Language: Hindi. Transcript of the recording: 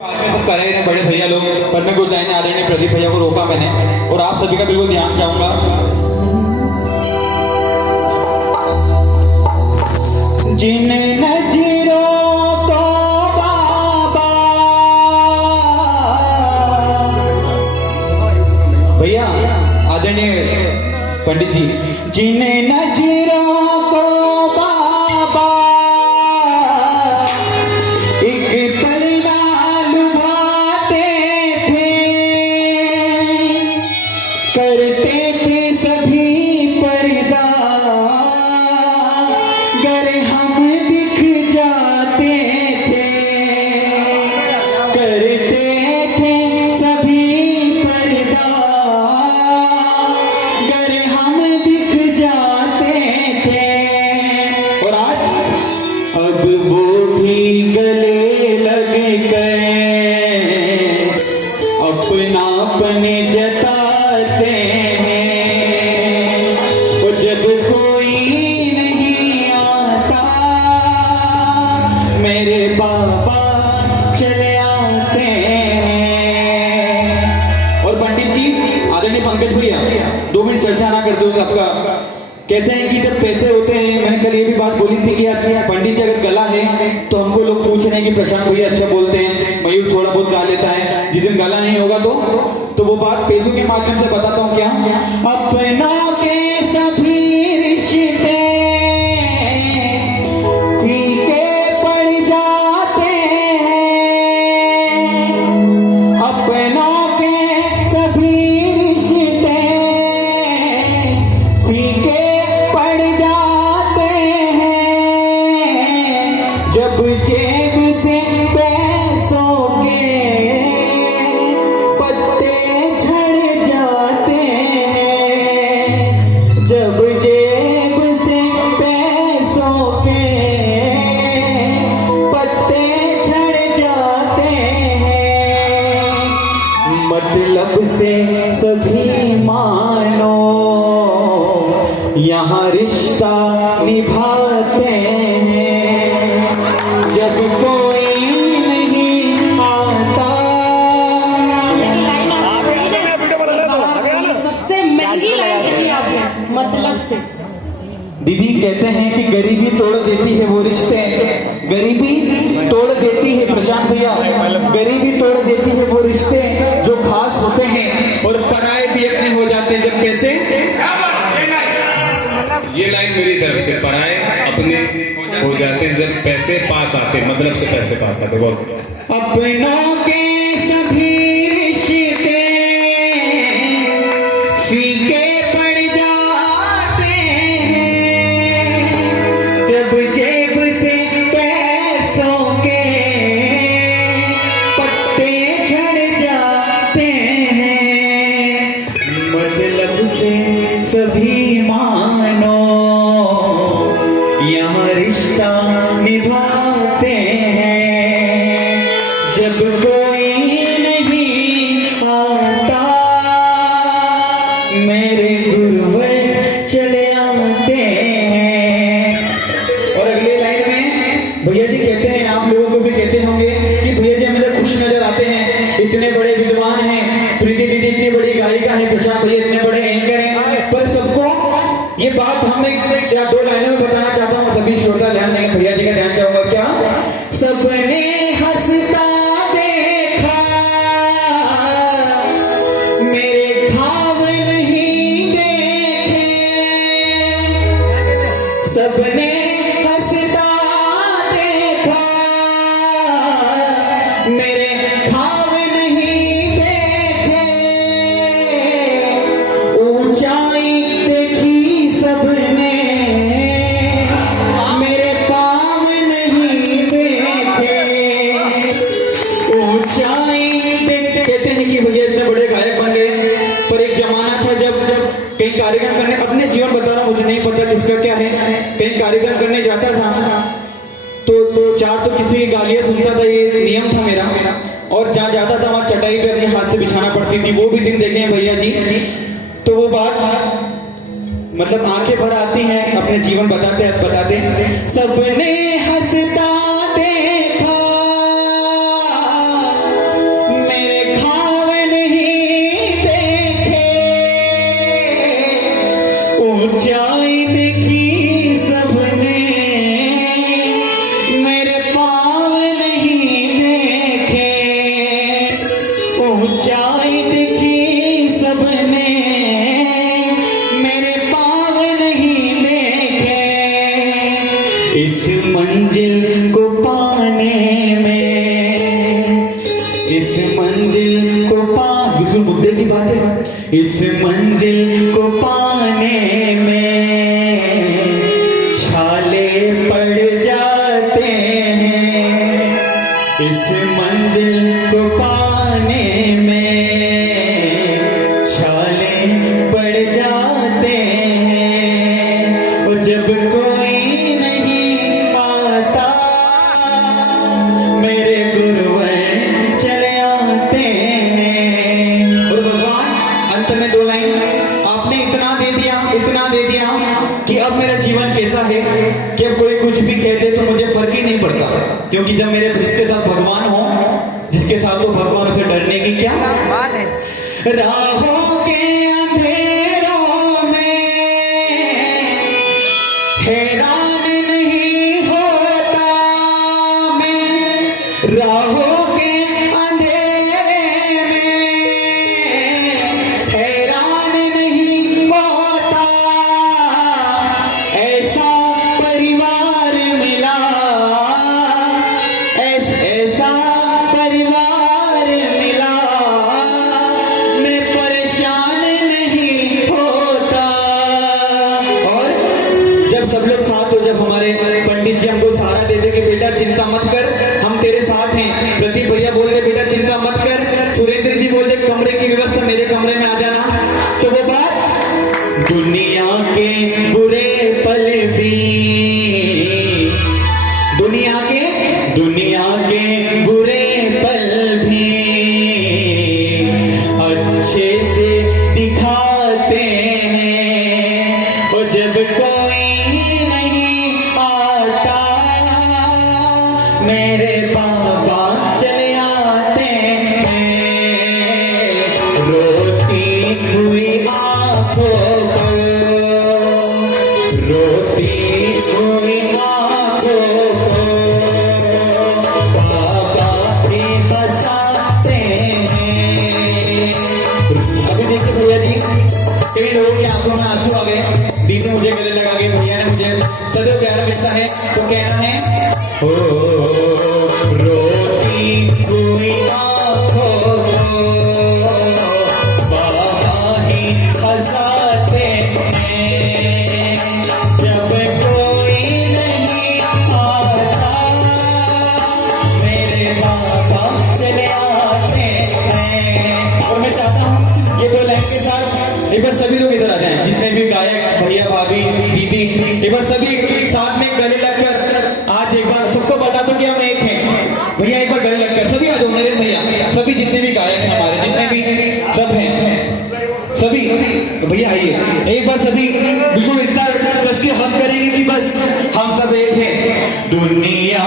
सब कर रहे हैं बड़े भैया लोग, पर मैं कुछ लाइनें आदरणीय प्रदीप भैया को रोका मैंने, और आप सभी का बिल्कुल ध्यान चाहूंगा। जिन नजरों को बाबा, भैया आदरणीय पंडित जी, जिन नजरों को बाबा एक पल करते थे सभी पर्दा, गर हम दिख जाते थे। करते थे सभी पर्दा, गर हम दिख जाते थे। और आज अब वो भी गले लग गए, अपनापन जताते हैं। और जब कोई नहीं आता, मेरे बाबा चले आते हैं। और पंडित जी आदरणीय पंकज भैया 2 मिनट चर्चा ना करते हो आपका। कहते हैं कि जब पैसे होते हैं, मैंने कल ये भी बात बोली थी कि पंडित जी अगर गला है तो हमको लोग पूछ रहे हैं कि प्रशांत भैया अच्छा बोलते हैं, मयूर थोड़ा बहुत गा लेता है। जिस दिन गला नहीं होगा तो वो बात पैसों के माध्यम से बताता हूँ। क्या अपनों के सभी रिश्ते फीके पड़ जाते हैं। अपनों के सभी रिश्ते फीके पड़ जाते हैं। जब जेब से पैसों के पत्ते झड़ जाते हैं। जब जेब से पैसों के पत्ते झड़ जाते हैं। मतलब से सभी मानो यहाँ रिश्ता निभाते हैं। जब कोई नहीं आता, सबसे महंगी लाइन कही आपने, मतलब से। दीदी कहते हैं कि गरीबी तोड़ देती है वो रिश्ते, गरीबी तोड़ देती है प्रशांत भैया, गरीबी तोड़ देती है वो रिश्ते जो खास होते हैं, और पराए भी अपने हो जाते हैं जब कैसे। ये लाइन मेरी तरफ से, पराए अपने हो जाते हैं जब पैसे पास आते, मतलब से पैसे पास आते। बोल अपनों के सभी रिश्ते फीके पड़ जाते हैं। जब जेब से पैसों के पत्ते झड़ जाते हैं। मतलब से सभी मानो यहाँ रिश्ता निभाते हैं। जब कोई नहीं आता, मेरे गुरुवर चले आते हैं। और अगले लाइन में भैया जी कहते हैं, आप लोगों को भी कहते होंगे कि भैया जी हमें खुश नजर आते हैं, इतने बड़े विद्वान हैं, प्रीति दीदी इतनी बड़ी गायिका है, प्रशांत भैया इतने बड़े एंकर हैं। पर सबको ये बात हम एक या 2 लाइनों में बताना चाहता हूँ, सभी श्रोता ध्यान देंगे, भैया जी का ध्यान चाहूंगा। क्या सबने हंसता देखा, मेरे घाव नहीं देखे। सबने हंसता देखा, मेरे घाव नहीं देखे। ऊंचाई देखी सबने, मेरे पाँव नहीं देखे। ऊंचाई देख, कहते हैं कि भैया इतने बड़े गायक बन गए, पर एक जमाना था जब कहीं कार्यक्रम करने, अपने जीवन बता रहा हूं, मुझे नहीं पता किसका क्या है, कहीं कार्यक्रम करने जाता था तो 4 तो किसी की गालियां सुनता था, ये नियम था मेरा। और जहाँ जाता था वहां चटाई पे अपने हाथ से बिछाना पड़ती थी। वो भी दिन देखे हैं भैया जी, तो वो बात मतलब आंखें भर आती हैं, अपने जीवन बताते सबने हंसता देखा, इस मंजिल को पा, बिल्कुल मुद्दे की बात है, इस मंजिल को पाने में छाले पड़ जाते हैं, इस मंजिल को पाने में छाले पड़ जाते हैं। और जब कोई नहीं आता मेरे गुरुवर चले आते हैं। और भगवान अंत में 2 लाइन, आपने इतना दे दिया कि अब मेरा जीवन कैसा है कि अब कोई कुछ भी कह दे तो मुझे फर्क ही नहीं पड़ता, क्योंकि जब मेरे जिसके साथ भगवान हो, जिसके साथ तो भगवान, उसे डरने की क्या बात है। राहों के अंधेरों में हैरान नहीं होता मैं, राहों के अंधेरे में हैरान नहीं होता, ऐसा परिवार मिला, ऐसा परिवार मिला, मैं परेशान नहीं होता। और जब सब लोग साथ हो, जब हमारे पंडित जी हमको सहारा दे दे कि बेटा चिंता मत कर, हम तेरे साथ हैं, प्रदीप भैया बोल दे बेटा चिंता मत कर, सुरेंद्र जी बोल दे कमरे की व्यवस्था मेरे कमरे में आ जाना, तो वो बात दुनिया के बुरे पल भी, दुनिया के बुरे पल भी अच्छे से दिखाते हैं। और जब कोई नहीं आता मेरे बाबा चले आते हैं, रोती हुई आंखों को, रोती हुई आंखों को बाबा भी बसाते हैं। अभी देखते भैया जी, कई लोगों की आंखों में आंसू आ गए, दीदी मुझे गले लगा के, भैया ने मुझे सदैव प्यार मिलता है, तो कहना है ओ रोती हुई आंखों को बाबा ही हंसाते हैं, जब कोई नहीं आता मेरे बाबा चले आते हैं। और मैं चाहता हूँ ये 2 लाइन के साथ एक बार सभी लोग इधर आ जाएं, जितने भी गायक भैया भाभी दीदी, एक बार सभी साथ में गले लगकर आज एक बार सबको बता दो कि हम एक हैं। भैया एक बार गले लगकर सभी आ जाओ, नरेंद्र भैया, सभी जितने भी गायक हैं हमारे, जितने भी सब हैं, सभी तो भैया आइए एक बार सभी बिल्कुल इतना कस के हम करेंगे कि बस हम सब एक हैं। दुनिया